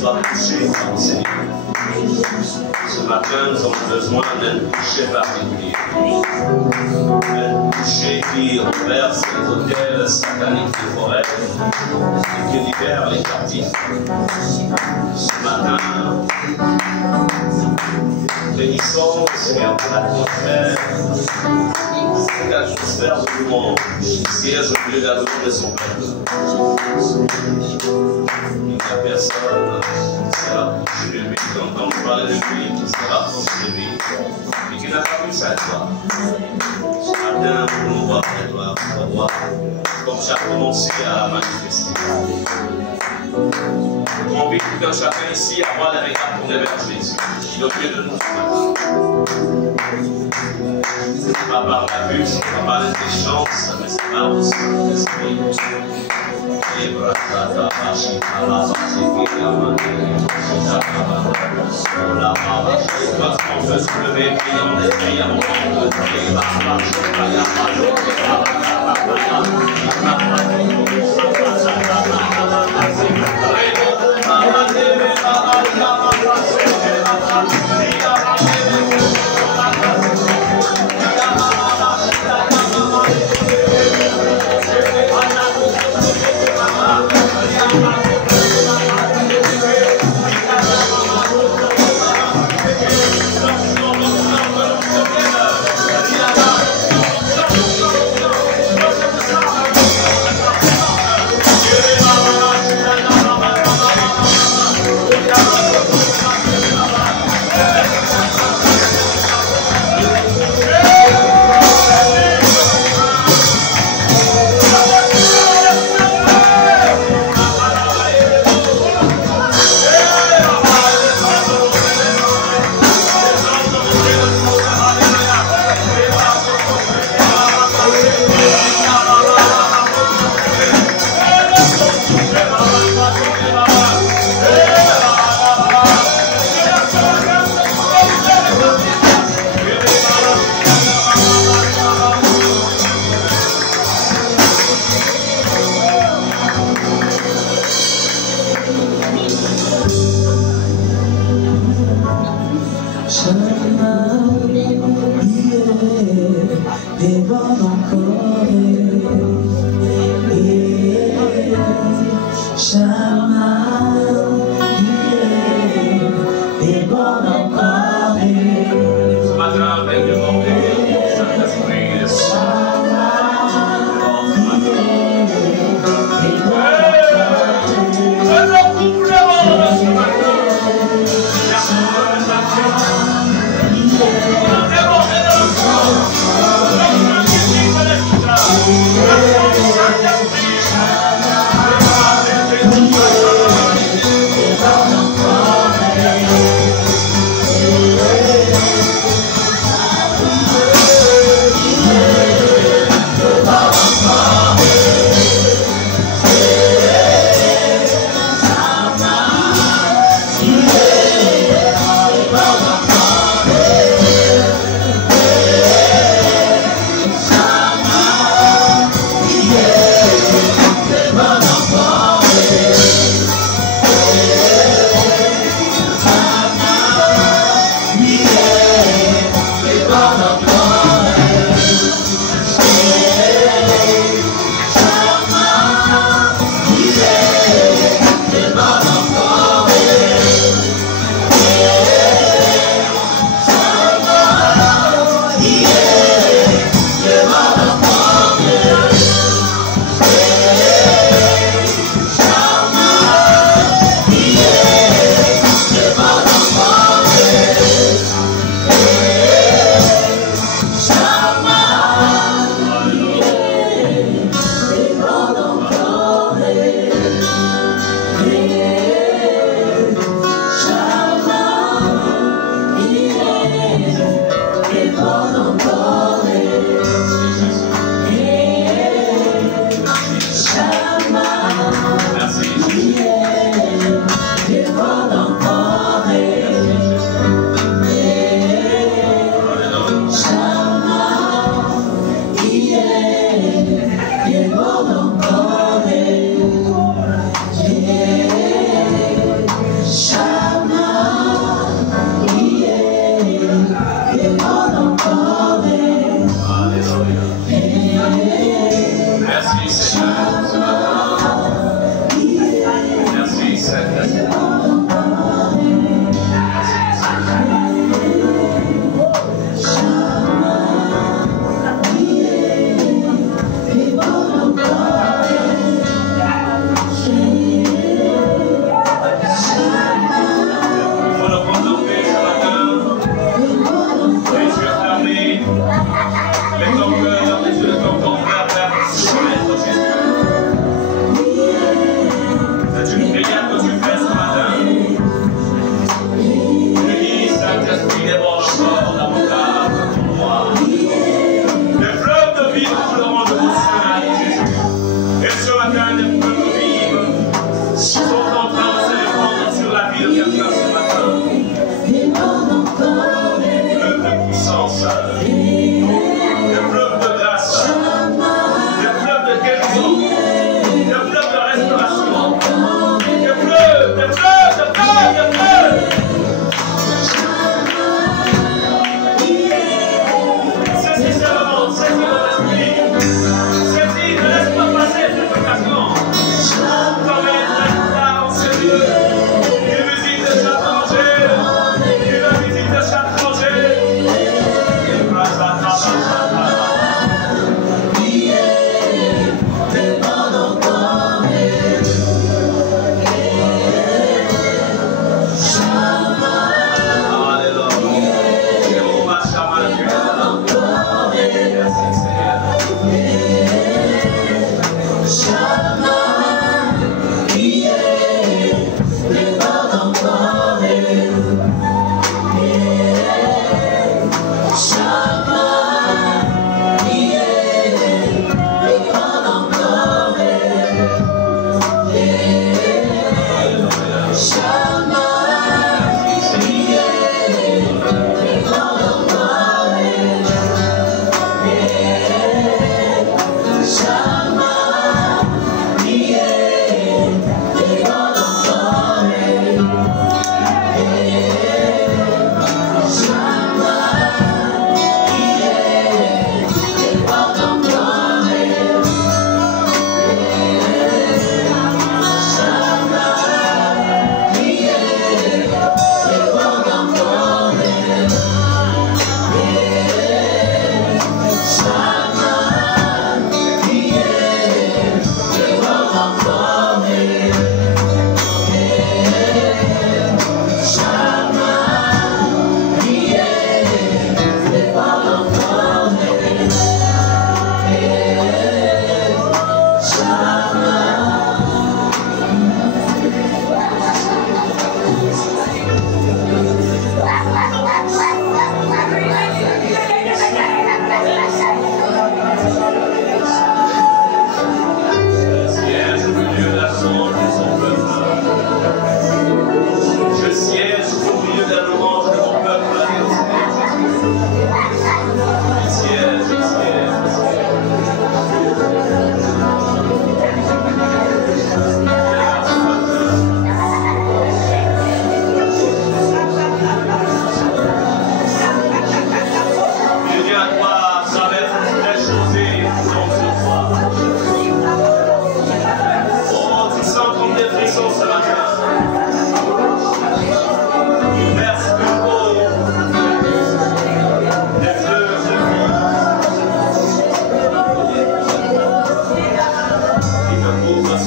soient touchés par le Seigneur. Ce matin, nous avons besoin d'un toucher particulier. Un toucher qui renverse les hôtels sataniques des forêts et qui libère les captifs. Ce matin, bénissons le Seigneur pour l'atmosphère, cette atmosphère de louange qui siège au milieu de la louange de son peuple. Il n'y a personne qui s'est rapproché de lui, quand on parlait de lui, qui s'est rapproché de lui, et qui n'a pas vu sa gloire. Ce matin, nous voulons voir ta gloire, comme tu as commencé à manifester. On invite tout un chacun ici à voir les regards pour vers Jésus, qui est au milieu de nous ce matin. Ce n'est pas par la vue, ce n'est pas par l'intelligence, mais c'est par le Saint-Esprit.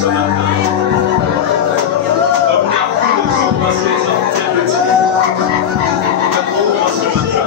ce matin. Comme il y a beaucoup de gens passés, ils ont été petits. Ouvre ce matin.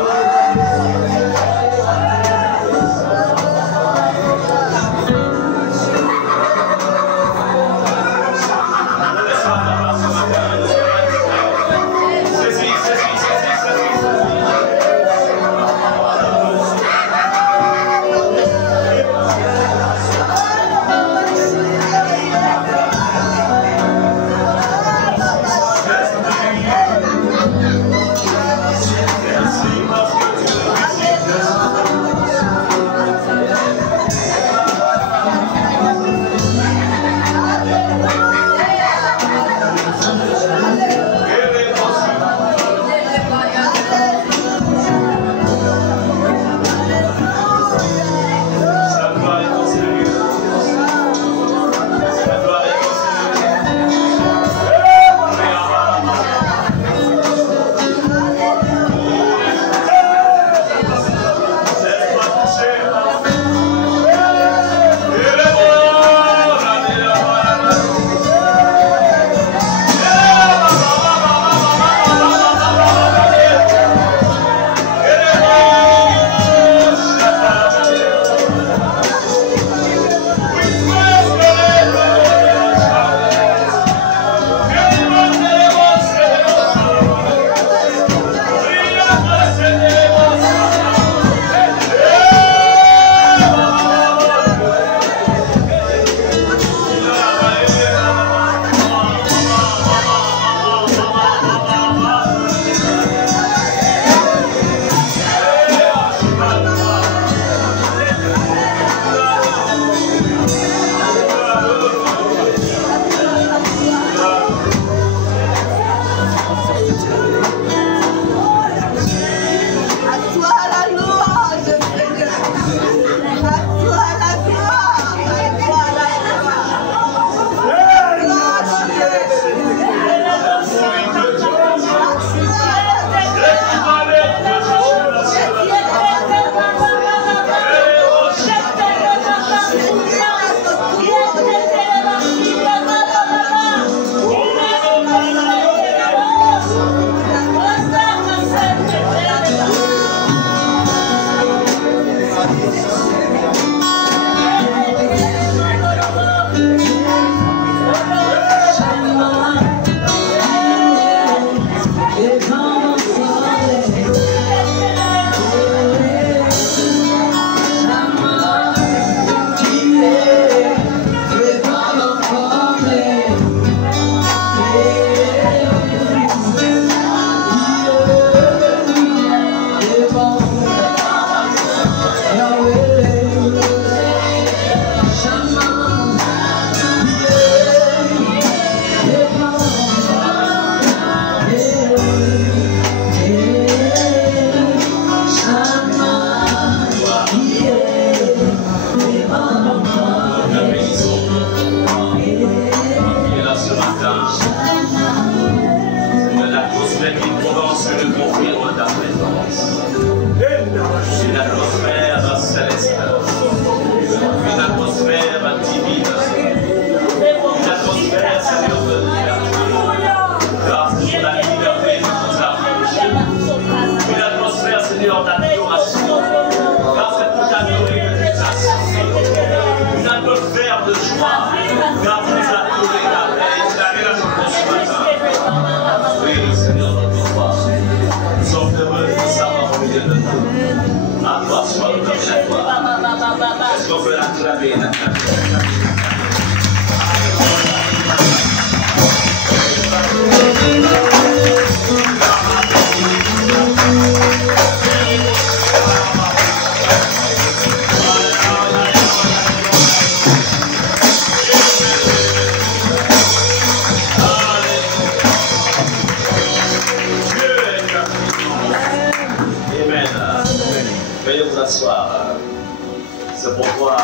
C'est pourquoi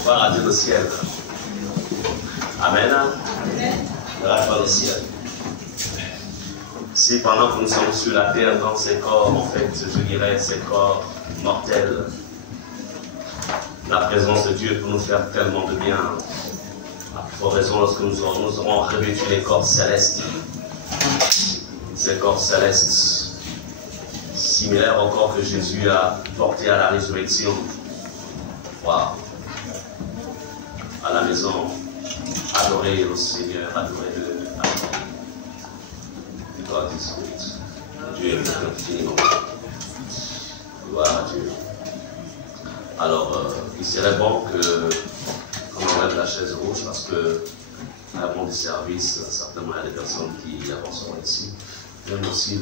on va rater le ciel. Amen. Grâce au ciel. Si pendant que nous sommes sur la terre, dans ces corps, en fait, je dirais, ces corps mortels, la présence de Dieu peut nous faire tellement de bien. Pour raison, lorsque nous aurons revêtu les corps célestes, ces corps célestes, similaires au corps que Jésus a porté à la résurrection. Wow. À la maison, adorer le Seigneur, adorer-le, adorer. God is good. Dieu est infiniment. Gloire à Dieu. Alors, il serait bon qu'on enlève la chaise rouge parce que, avant du service, certainement il y a des personnes qui avanceront ici. Même aussi,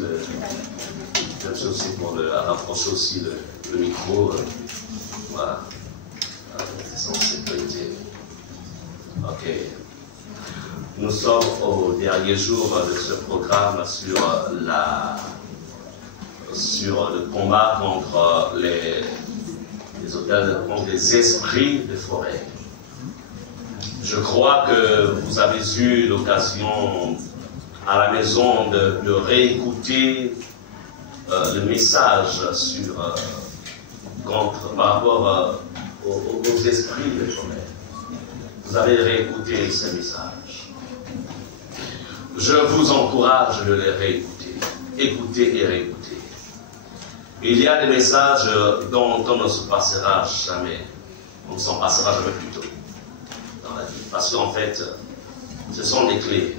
pour rapprocher aussi le micro. Voilà. Sans sécurité. Ok. Nous sommes au dernier jour de ce programme sur le combat contre les esprits de forêt. Je crois que vous avez eu l'occasion à la maison de réécouter le message par rapport aux esprits de forêt. Vous avez réécouté ce message. Je vous encourage de les réécouter. Écoutez et réécoutez. Il y a des messages dont on ne se passera jamais. On ne s'en passera jamais plus tôt dans la vie. Parce qu'en fait, ce sont des clés.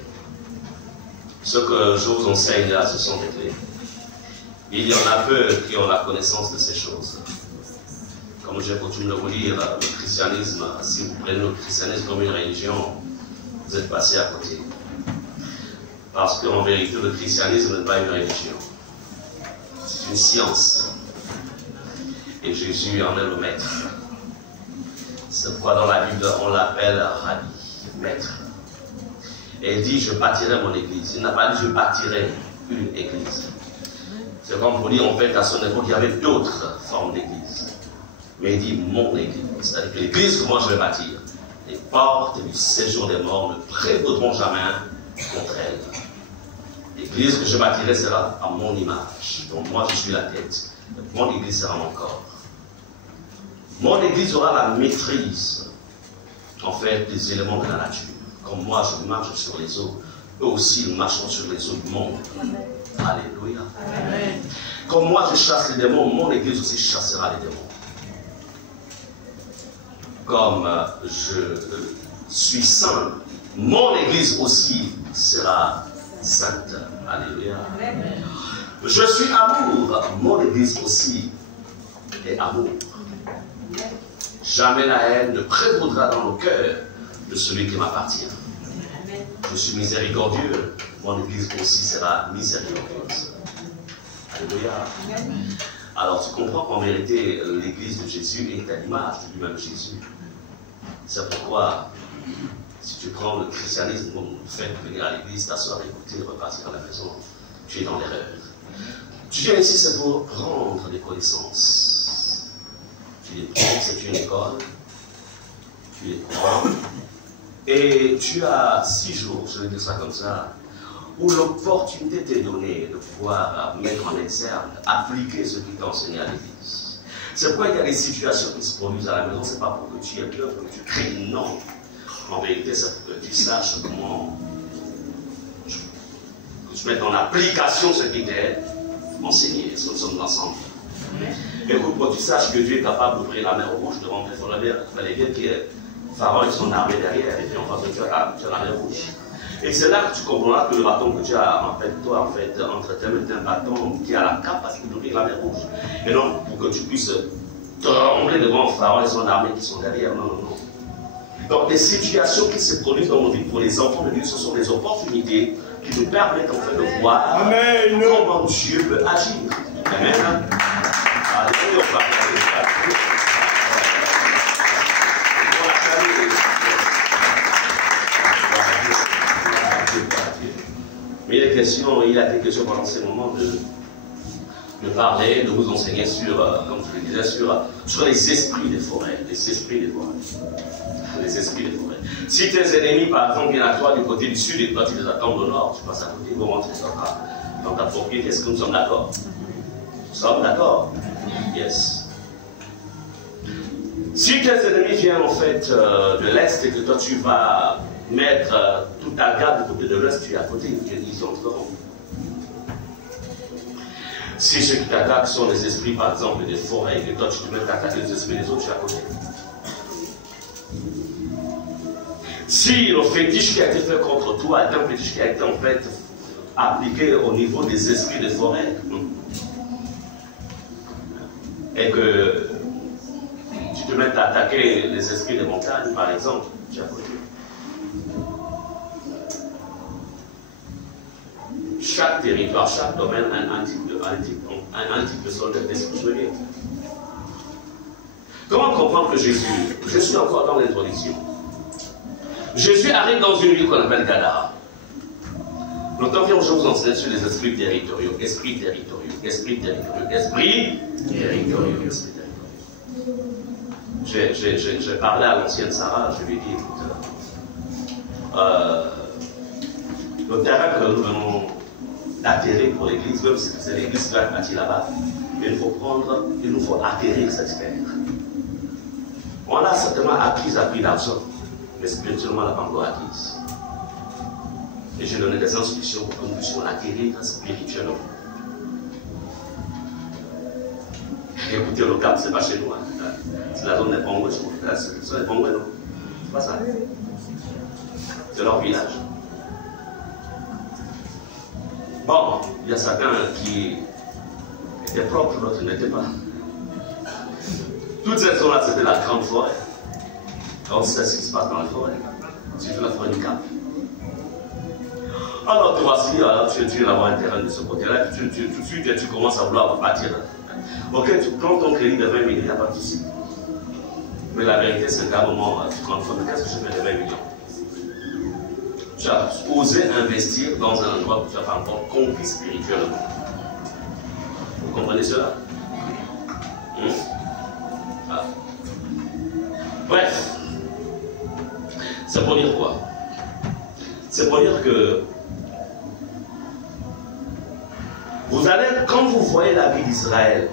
Ce que je vous enseigne là, ce sont des clés. Il y en a peu qui ont la connaissance de ces choses. Comme j'ai coutume de vous dire, le christianisme, si vous prenez le christianisme comme une religion, vous êtes passé à côté. Parce qu'en vérité, le christianisme n'est pas une religion. C'est une science. Et Jésus en est le maître. C'est pourquoi dans la Bible, on l'appelle Rabbi, maître. Et il dit, je bâtirai mon église. Il n'a pas dit, je bâtirai une église. C'est comme pour dire, en fait, à son époque, il y avait d'autres formes d'église. Mais il dit, mon église. C'est-à-dire que l'église que moi je vais bâtir, les portes du séjour des morts ne prévaudront jamais contre elle. L'église que je bâtirai sera à mon image. Donc moi je suis la tête. Mon église sera mon corps. Mon église aura la maîtrise, en fait, des éléments de la nature. Comme moi je marche sur les eaux, eux aussi ils marcheront sur les eaux du monde. Alléluia. Amen. Comme moi je chasse les démons, mon église aussi chassera les démons. Comme je suis saint, mon église aussi sera sainte. Alléluia. Amen. Je suis amour, mon église aussi est amour. Jamais la haine ne prévaudra dans le cœur de celui qui m'appartient. Je suis miséricordieux, mon église aussi sera miséricordieuse. Alléluia. Alors tu comprends qu'en vérité, l'église de Jésus est à l'image de lui-même Jésus. C'est pourquoi, si tu prends le christianisme comme le fait de venir à l'église, t'asseoir, écouter, repartir à la maison, tu es dans l'erreur. Tu viens ici, c'est pour prendre des connaissances. Tu les prends, c'est une école. Tu les prends. Et tu as 6 jours, je vais dire ça comme ça, où l'opportunité t'est donnée de pouvoir mettre en exergue, appliquer ce qui t'a enseigné à l'église. C'est pourquoi il y a des situations qui se produisent à la maison, c'est pas pour que tu aies peur, pour que tu cries, non. En vérité, c'est pour que tu saches comment, que tu mettes en application ce qui t'est enseigné. Est-ce que nous sommes ensemble? Écoute, pour que tu saches que Dieu est capable d'ouvrir la mer rouge, de rentrer sur la mer, il fallait bien qu'il y ait Pharaon et son armée derrière, et puis en face de tu as la mer rouge. Et c'est là que tu comprendras que le bâton que tu as en fait, toi, en fait, entre tes mains, c'est un bâton qui a la capacité d'ouvrir la mer rouge. Et donc, pour que tu puisses trembler devant Pharaon et son armée qui sont derrière, non, non, non. Donc, les situations qui se produisent dans nos vies pour les enfants de Dieu, ce sont des opportunités qui nous permettent en fait de voir comment Dieu peut agir. Amen. Alléluia. Mais il a été question pendant ces moments de parler, de vous enseigner sur, comme je le disais, sur les esprits des forêts. Les esprits des forêts. Les esprits des forêts. Si tes ennemis, par exemple, viennent à toi du côté du sud et toi tu les attends au nord, tu passes à côté, ils vont rentrer dans ta propriété. Est-ce que nous sommes d'accord? Nous sommes d'accord? Yes. Si tes ennemis viennent en fait de l'Est et que toi tu vas mettre toute ta garde du côté de l'Ouest, tu es à côté, ils entreront. Si ceux qui t'attaquent sont les esprits, par exemple, des forêts, et que toi tu te mets à attaquer les esprits des autres, tu es à côté. Si le fétiche qui a été fait contre toi est un fétiche qui a été en fait appliqué au niveau des esprits des forêts, et que tu te mets à attaquer les esprits des montagnes, par exemple, tu es à côté. Chaque territoire, chaque domaine a un type de soldat d'esprit. Comment comprendre que Jésus, je suis encore dans l'introduction, Jésus arrive dans une ville qu'on appelle Gadara. Longtemps que je vous enseigne sur les esprits territoriaux, esprits territoriaux, esprits territoriaux, esprits territoriaux, esprits territoriaux. J'ai parlé à l'ancienne Sarah, je lui ai dit, écoute, le terrain que nous venons d'atterrir pour l'église, même si c'est l'église qui va être bâtie là-bas, il nous faut atterrir cette terre. On a certainement acquis à prix d'argent, mais spirituellement, on n'a pas encore acquise. Et j'ai donné des instructions pour que nous puissions atterrir spirituellement. Écoutez, le Cap, c'est pas chez nous. C'est la zone des Pongoués, c'est les Pongoués, non? C'est pas ça. C'est leur village. Bon, il y a certains qui étaient propres, d'autres n'étaient pas. Toutes ces zones-là, c'était la grande forêt. On sait ce qui se passe dans la forêt. Surtout la forêt du Cap. Alors, toi aussi, tu vas avoir un terrain de ce côté-là, tout de suite, tu commences à vouloir bâtir. Ok, tu prends ton crédit de 20 millions, il n'y a pas de souci. Mais la vérité, c'est qu'à un moment, tu te rends compte, qu'est-ce que je fais de 20 millions? Tu as osé investir dans un endroit où tu n'as pas encore compris spirituellement. Vous comprenez cela? Ah. Bref, c'est pour dire quoi? C'est pour dire que vous allez, quand vous voyez la vie d'Israël,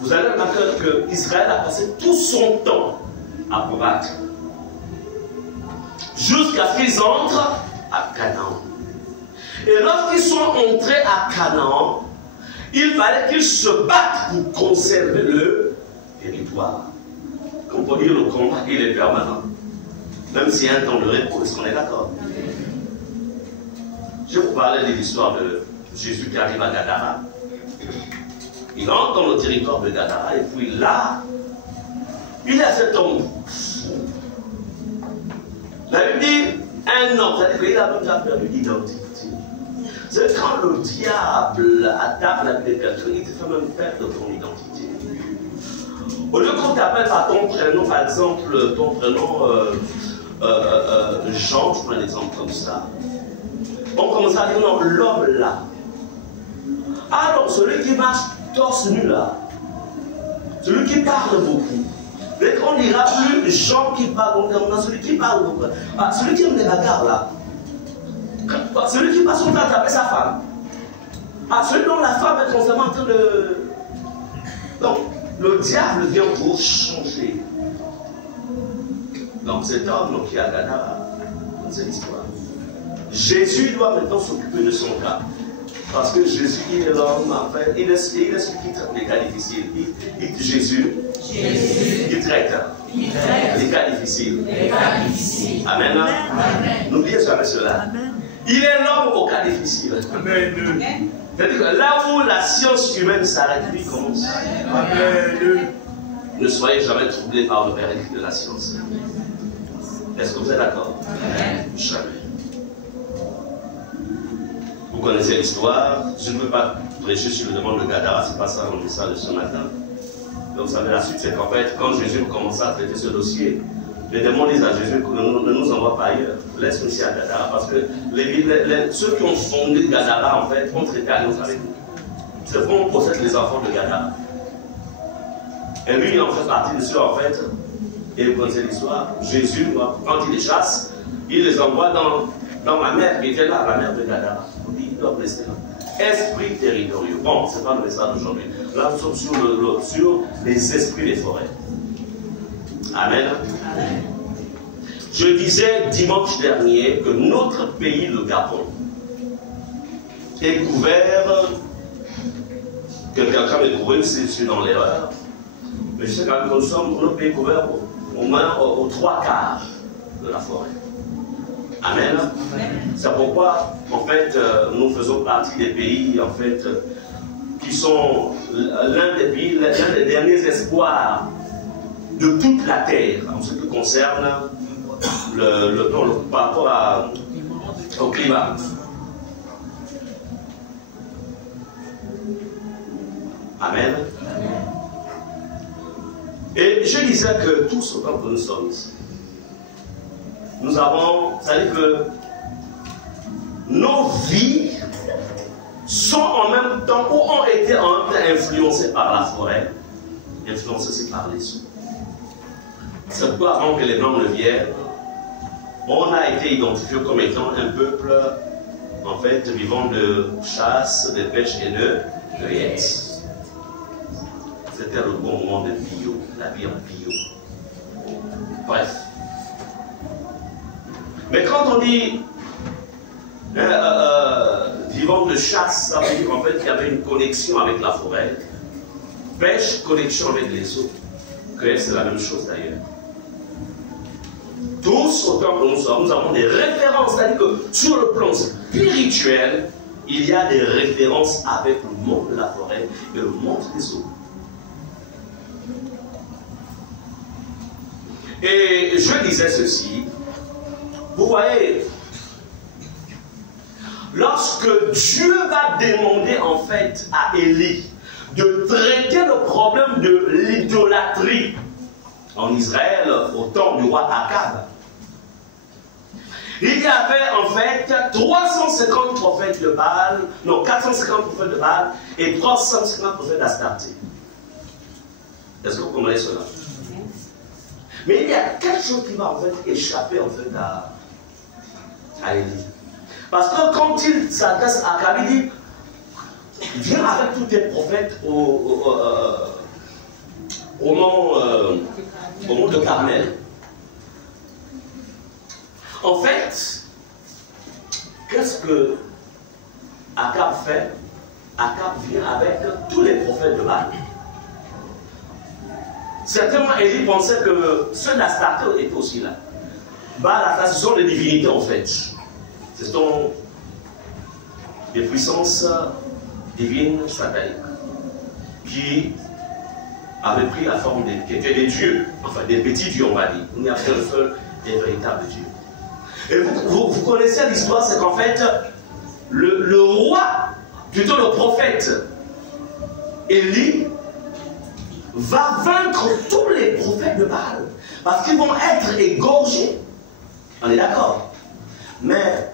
vous allez remarquer qu'Israël a passé tout son temps à combattre jusqu'à ce qu'ils entrent à Canaan. Et lorsqu'ils sont entrés à Canaan, il fallait qu'ils se battent pour conserver le territoire. Comme pour dire, le combat, il est permanent. Même s'il y a un temps de repos, est-ce qu'on est d'accord? Je vous parlais de l'histoire de Jésus qui arrive à Gadara. Il entre dans le territoire de Gadara et puis là, il y a cet homme fou. La Bible dit un homme, c'est-à-dire qu'il a déjà perdu l'identité. C'est quand le diable attaque la vie de quelqu'un, il te fait même perdre ton identité. Au lieu qu'on t'appelle par ton prénom, par exemple, ton prénom Jean, je prends un exemple comme ça, on commence à dire non, l'homme là. Alors, celui qui marche torse nu là, celui qui parle beaucoup, mais qu'on ne dira plus Jean qui parle, on a celui qui parle beaucoup. Ah, celui qui aime les bagarres là, celui qui passe son temps à taper sa femme, ah, celui dont la femme est constamment en train de. Donc, le diable vient pour changer. Donc, cet homme qui a Gadara, c'est l'histoire. Jésus doit maintenant s'occuper de son cas. Parce que Jésus, il est l'homme, en fait, il est celui qui traite les cas difficiles. Jésus, il traite les cas difficiles. Amen. N'oubliez jamais cela. Amen. Il est l'homme au cas difficile. Amen. C'est-à-dire que là où la science humaine s'arrête, lui commence. Amen. Ne soyez jamais troublés par le verdict de la science. Est-ce que vous êtes d'accord? Jamais. Vous connaissez l'histoire. Je ne peux pas prêcher sur le demande de Gadara, c'est pas ça, on dit ça de ce matin. Donc, vous savez, la suite, c'est qu'en fait, quand Jésus commençait à traiter ce dossier, les démons disent à Jésus ne nous envoie pas ailleurs, laisse-nous ici à Gadara, parce que ceux qui ont fondé Gadara, en fait, ont traité alliance avec nous. C'est vraiment on possède les enfants de Gadara. Et lui, il en fait partie de ceux, en fait, et vous connaissez l'histoire, Jésus, quand il les chasse, il les envoie dans la mer qui était là, la mer de Gadara. Ils doivent rester là. Esprits territoriaux. Bon, ce n'est pas le message d'aujourd'hui. Là, nous sommes sur les esprits des forêts. Amen. Je disais dimanche dernier que notre pays, le Gabon, est couvert, que quelqu'un m'ait prouvé si je suis dans l'erreur, mais je sais quand même que notre pays est couvert au moins aux 3/4 de la forêt. Amen. C'est pourquoi, en fait, nous faisons partie des pays, en fait, qui sont l'un des pays, l'un des derniers espoirs de toute la terre, en ce qui concerne par rapport au climat. Amen. Et je disais que tous autant que nous sommes ici, nous avons, c'est-à-dire que nos vies sont en même temps, ou ont été en même temps influencées par la forêt, influencées aussi par les eaux. C'est pourquoi avant que les Blancs ne viennent, on a été identifié comme étant un peuple, en fait, vivant de chasse, de pêche et de cueillette. C'était le bon moment de bio, la vie en bio. Bref. Mais quand on dit vivant de chasse, ça veut dire qu'en fait, il y avait une connexion avec la forêt. Pêche, connexion avec les eaux. Cueillette, c'est la même chose d'ailleurs. Tous, autant que nous sommes, nous avons des références, c'est-à-dire que sur le plan spirituel, il y a des références avec le monde de la forêt et le monde des eaux. Et je disais ceci, vous voyez, lorsque Dieu va demander en fait à Élie de traiter le problème de l'idolâtrie en Israël au temps du roi Akab, il y avait en fait 350 prophètes de Baal, non 450 prophètes de Baal et 350 prophètes d'Astarté. Est-ce que vous comprenez cela? Mais il y a quelque chose qui va en fait échapper en fait à Élie. Parce que quand il s'adresse à Akab, il dit, viens avec tous tes prophètes au mont de Carmel. En fait, qu'est-ce que Akab fait? Akab vient avec tous les prophètes de Baal. Certainement, Élie pensait que ceux d'Astarté étaient aussi là. Baal, ce sont des divinités en fait. Ce sont des puissances divines sataniques qui avaient pris la forme qui étaient des dieux, enfin des petits dieux, on va dire. Il n'y a qu'un seul et véritable Dieu. Et vous connaissez l'histoire, c'est qu'en fait, le roi, plutôt le prophète, Élie, va vaincre tous les prophètes de Baal. Parce qu'ils vont être égorgés. On est d'accord. Mais,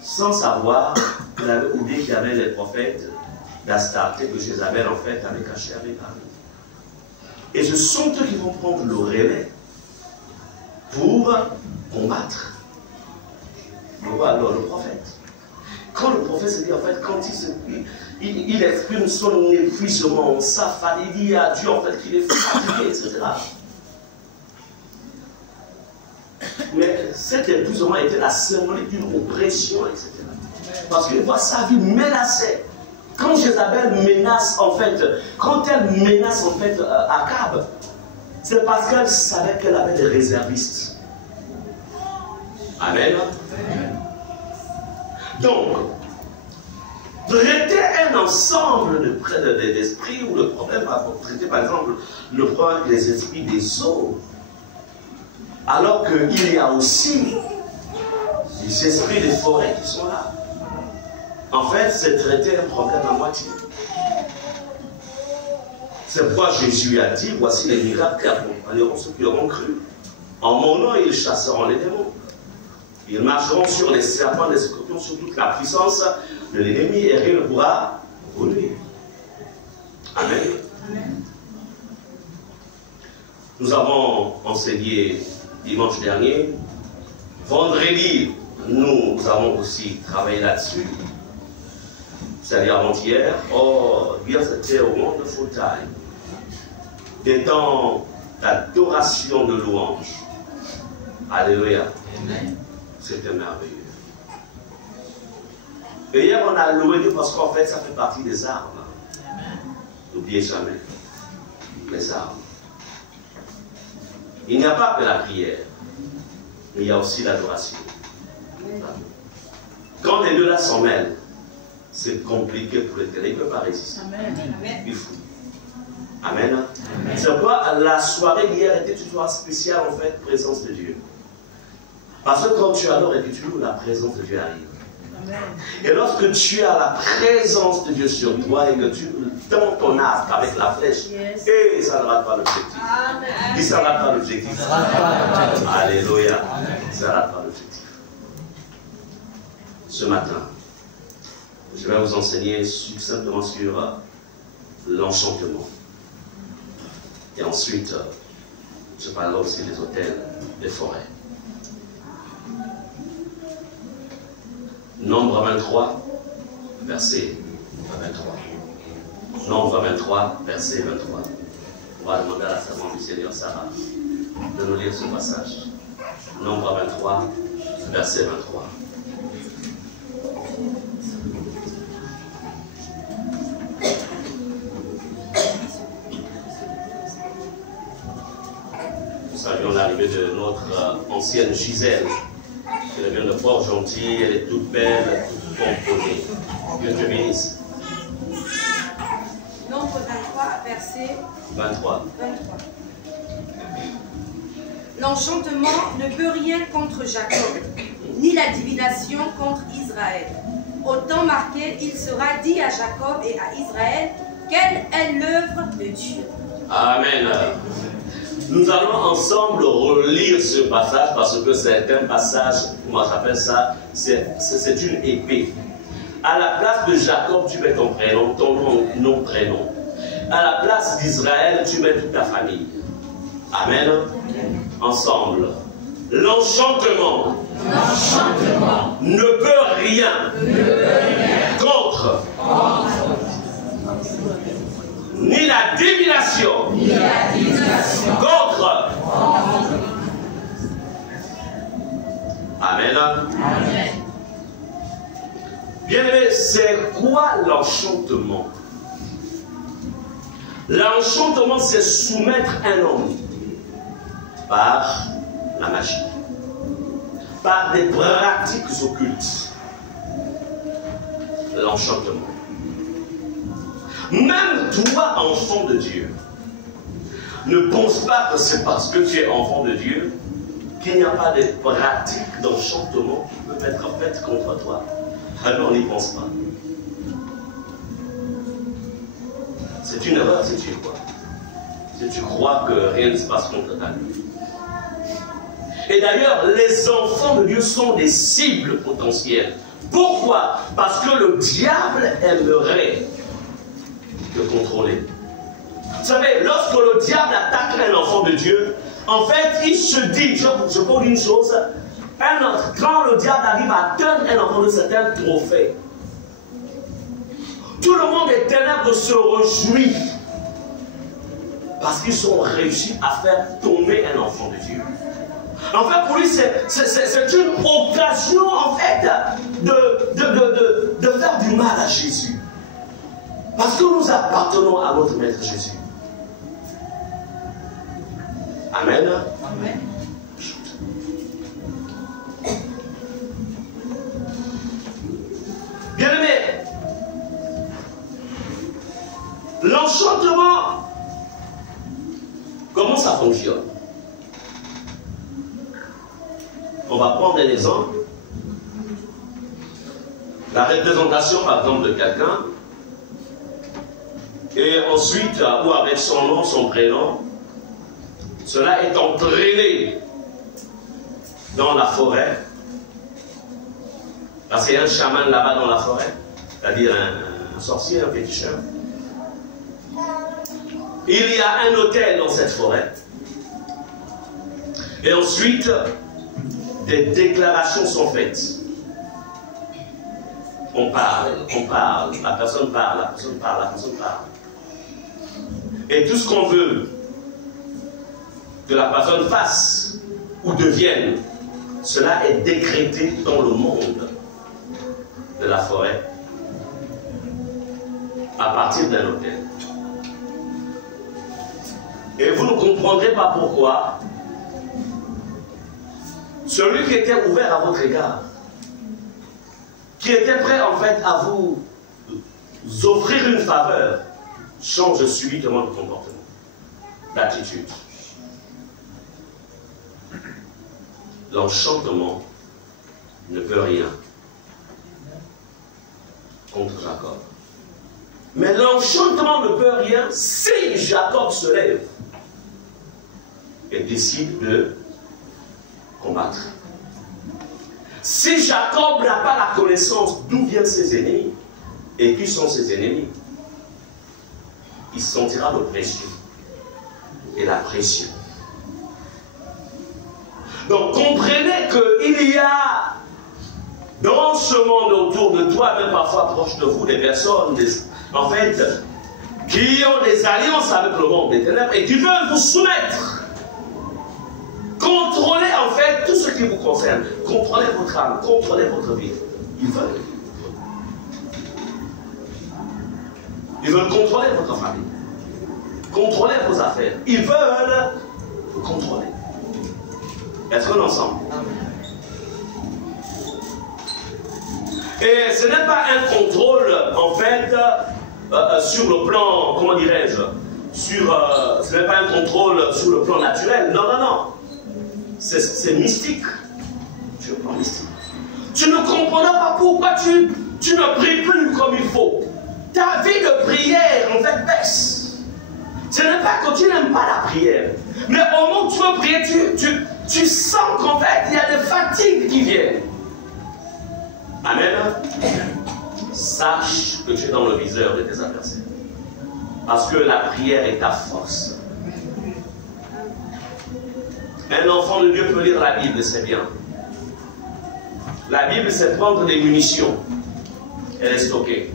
sans savoir, vous avez oublié qu'il y avait les prophètes d'Astarté que Jézabel, en fait, avait caché avec Baal. Et ce sont eux qui vont prendre le relais pour combattre le prophète. Quand le prophète se dit, en fait, quand il exprime son épuisement, sa fatigue, il dit à Dieu, en fait, qu'il est fatigué, etc. Mais cet épuisement était la symbolique d'une oppression, etc. Parce qu'il voit sa vie menacée. Quand Jézabel menace, en fait, quand elle menace, en fait, Akab, c'est parce qu'elle savait qu'elle avait des réservistes. Amen. Donc, traiter un ensemble d'esprits ou le problème, traiter par exemple le problème des esprits des eaux, alors qu'il y a aussi les esprits des forêts qui sont là. En fait, c'est traiter un problème à moitié. C'est pourquoi Jésus a dit, voici les miracles qui accompagneront ceux qui auront cru. En mon nom, ils chasseront les démons. Ils marcheront sur les serpents, les scorpions, sur toute la puissance de l'ennemi et rien ne pourra vous nuire. Amen. Amen. Nous avons enseigné dimanche dernier. Vendredi, nous avons aussi travaillé là-dessus. C'est-à-dire avant-hier. Hier, c'était au monde full time. Des temps d'adoration, de louange. Alléluia. C'était merveilleux. Et hier, on a loué Dieu parce qu'en fait, ça fait partie des armes. N'oubliez jamais les armes. Il n'y a pas que la prière, mais il y a aussi l'adoration. Quand les deux là s'en mêlent, c'est compliqué pour l'Éternel. Il ne peut pas résister. Il faut. Amen. C'est pourquoi la soirée d'hier était une soirée spéciale, en fait, présence de Dieu. Parce que quand tu adores et que tu loues, la présence de Dieu arrive. Amen. Et lorsque tu as la présence de Dieu sur toi et que tu dans ton arc avec la flèche, et ça ne rate pas l'objectif. Et ça ne rate pas l'objectif. Alléluia. Ça ne rate pas l'objectif. Ce matin, je vais vous enseigner simplement sur l'enchantement. Et ensuite, je parlerai aussi des hôtels, des forêts. Nombre 23, verset 23. Nombre 23, verset 23. On va demander à la servante du Seigneur Sarah de nous lire ce passage. Nombre 23, verset 23. Nous saluons l'arrivée de notre ancienne Gisèle. Elle vient de Port-Gentil, elle est toute belle, toute composée. Dieu te bénisse. Nombre 23, verset 23. L'enchantement ne peut rien contre Jacob, ni la divination contre Israël. Au temps marqué, il sera dit à Jacob et à Israël, quelle est l'œuvre de Dieu. Amen. Nous allons ensemble relire ce passage parce que c'est un passage, moi j'appelle ça, c'est une épée. À la place de Jacob, tu mets ton prénom, ton nom, prénom. À la place d'Israël, tu mets toute ta famille. Amen. Ensemble. L'enchantement ne peut rien contre ni la divination contre. Amen. Bien-aimé, c'est quoi l'enchantement? L'enchantement, c'est soumettre un homme par la magie, par des pratiques occultes. L'enchantement. Même toi, enfant de Dieu, ne pense pas que c'est parce que tu es enfant de Dieu qu'il n'y a pas de pratiques d'enchantement qui peuvent être faites contre toi. Alors n'y pense pas. C'est une erreur si tu crois. Si tu crois que rien ne se passe contre ta vie. Et d'ailleurs, les enfants de Dieu sont des cibles potentielles. Pourquoi? Parce que le diable aimerait te contrôler. Vous savez, lorsque le diable attaque un enfant de Dieu, en fait, il se dit, je peux vous dire une chose, quand le diable arrive à atteindre un enfant de certain trophée, tout le monde des ténèbres se réjouit parce qu'ils ont réussi à faire tomber un enfant de Dieu. En fait, pour lui, c'est une occasion, en fait, de faire du mal à Jésus. Parce que nous appartenons à notre Maître Jésus. Amen. Amen. Bien-aimé, l'enchantement, comment ça fonctionne? On va prendre un exemple. La représentation, par exemple, de quelqu'un, et ensuite, ou avec son nom, son prénom, cela est entraîné dans la forêt. Parce qu'il y a un chaman là-bas dans la forêt, c'est-à-dire un sorcier, un féticheur. Il y a un hôtel dans cette forêt. Et ensuite, des déclarations sont faites. On parle, la personne parle, la personne parle, la personne parle. Et tout ce qu'on veut, que la personne fasse ou devienne, cela est décrété dans le monde de la forêt à partir d'un hôtel. Et vous ne comprendrez pas pourquoi celui qui était ouvert à votre égard, qui était prêt en fait à vous offrir une faveur, change subitement de comportement, d'attitude. L'enchantement ne peut rien contre Jacob. Mais l'enchantement ne peut rien si Jacob se lève et décide de combattre. Si Jacob n'a pas la connaissance d'où viennent ses ennemis et qui sont ses ennemis, il sentira l'oppression et la pression. Donc comprenez qu'il y a dans ce monde autour de toi, même parfois proche de vous, des personnes, en fait, qui ont des alliances avec le monde des ténèbres et qui veulent vous soumettre. Contrôlez en fait tout ce qui vous concerne. Contrôlez votre âme, contrôlez votre vie. Ils veulent contrôler votre famille. Contrôler vos affaires. Ils veulent vous contrôler. Est-ce qu'on est ensemble? Et ce n'est pas un contrôle, en fait, sur le plan, comment dirais-je, ce n'est pas un contrôle sur le plan naturel. Non, non, non. C'est mystique. Sur le plan mystique. Tu ne comprends pas pourquoi tu ne pries plus comme il faut. Ta vie de prière, en fait, baisse. Ce n'est pas que tu n'aimes pas la prière. Mais au moment où tu veux prier, tu sens qu'en fait, il y a des fatigues qui viennent. Amen. Sache que tu es dans le viseur de tes adversaires. Parce que la prière est ta force. Un enfant de Dieu peut lire la Bible, c'est bien. La Bible, c'est prendre des munitions et les stocker.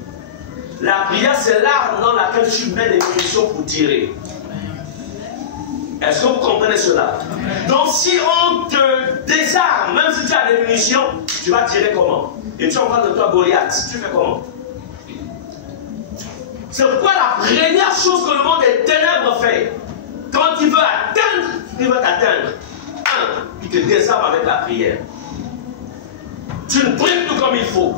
La prière, c'est l'arme dans laquelle tu mets des munitions pour tirer. Est-ce que vous comprenez cela? Donc si on te désarme, même si tu as des munitions, tu vas tirer comment? Et tu es en face de toi Goliath, tu fais comment? C'est pourquoi la première chose que le monde des ténèbres fait, quand il veut t'atteindre, il te désarme avec la prière. Tu ne pries plus comme il faut.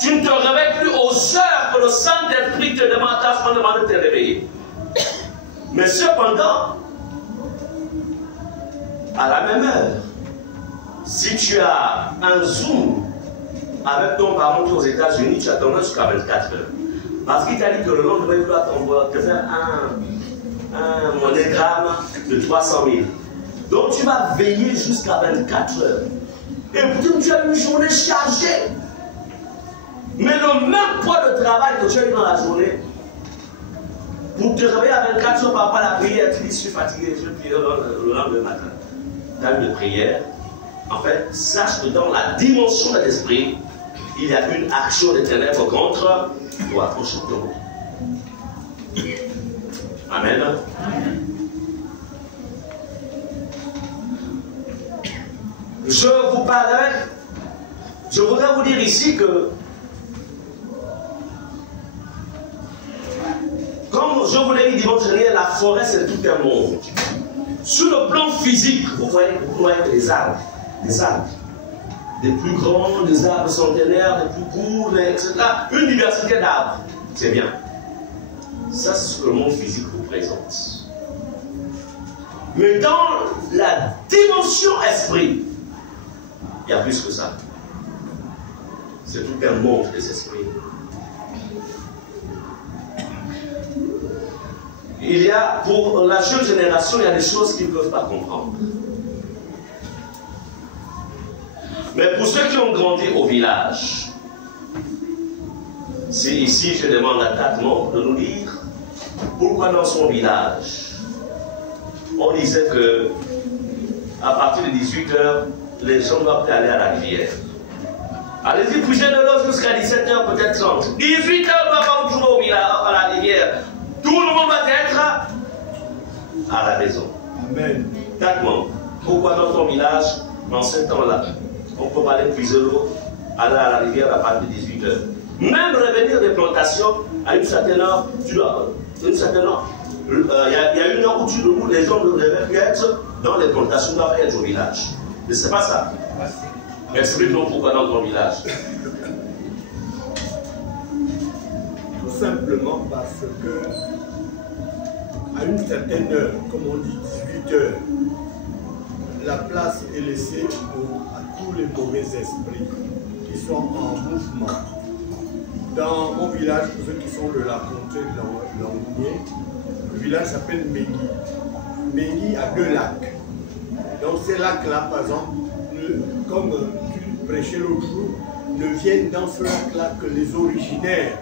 Tu ne te réveilles plus aux heures que le Saint-Esprit te demande de te réveiller. Mais cependant, à la même heure, si tu as un Zoom avec ton parent aux États-Unis, tu attendras jusqu'à 24 heures. Parce qu'il t'a dit que le lendemain, il doit te faire un monégramme de 300 000. Donc tu vas veiller jusqu'à 24 heures. Et pourtant tu as une journée chargée. Mais le même poids de travail que tu as eu dans la journée, pour te réveiller à 24 heures par rapport à la prière, tu dis je suis fatigué, je vais prier le lendemain matin. Temps de prière, en fait, sache que dans la dimension de l'esprit, il y a une action des ténèbres contre toi, au champion. Amen. Je voudrais vous dire ici que, comme je vous l'ai dit dimanche dernier, la forêt c'est tout un monde. Sur le plan physique, vous voyez les arbres, des plus grands, des arbres centenaires, des plus courts, etc. Une diversité d'arbres, c'est bien. Ça, c'est ce que le monde physique vous présente. Mais dans la dimension esprit, il y a plus que ça. C'est tout un monde des esprits. Il y a, pour la jeune génération, il y a des choses qu'ils ne peuvent pas comprendre. Mais pour ceux qui ont grandi au village, c'est ici, je demande à Tatman de nous dire pourquoi dans son village, on disait que à partir de 18 h, les gens doivent aller à la rivière. Allez-y, bougez de l'eau jusqu'à 17 h, peut-être 30. 18 h, on va pas jouer à la rivière. Tout le monde va être à la maison. Amen. 4 membres. Pourquoi dans ton village, dans ce temps-là, on peut aller puiser l'eau, aller à la rivière à partir de 18 h. Même revenir des plantations à une certaine heure, tu dois. Une certaine heure. Il y a une heure où les gens devaient être dans les plantations, doivent être au village. Mais ce n'est pas ça. Explique-nous pourquoi dans ton village. Tout simplement parce que à une certaine heure, comme on dit 18 h, la place est laissée à tous les mauvais esprits qui sont en mouvement. Dans mon village, pour ceux qui sont de la contrée de l'Angounier, le village s'appelle Mengi. Mengi a 2 lacs. Donc ces lacs-là, par exemple, comme tu prêchais l'autre jour, ne viennent dans ce lac-là que les originaires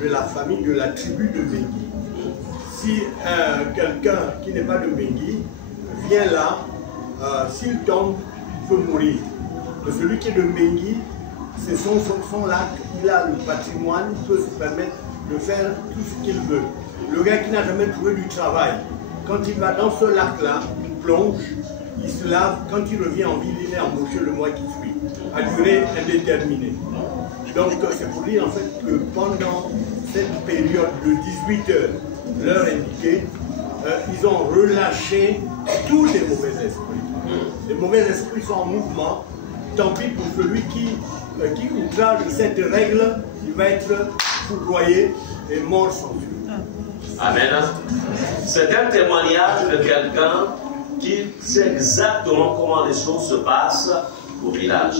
de la famille, de la tribu de Mengi. Si quelqu'un qui n'est pas de Mengi vient là, s'il tombe, il peut mourir. Mais celui qui est de Mengi, c'est son lac, il a le patrimoine, il peut se permettre de faire tout ce qu'il veut. Le gars qui n'a jamais trouvé du travail, quand il va dans ce lac-là, il plonge, il se lave, quand il revient en ville, il est embauché le mois qui suit, à durée indéterminée. Donc c'est pour dire en fait que pendant cette période de 18 h, l'heure indiquée, ils ont relâché tous les mauvais esprits. Les mauvais esprits sont en mouvement. Tant pis pour celui qui outrage cette règle, il va être foudroyé et mort sans Dieu. Amen. C'est un témoignage de quelqu'un qui sait exactement comment les choses se passent au village.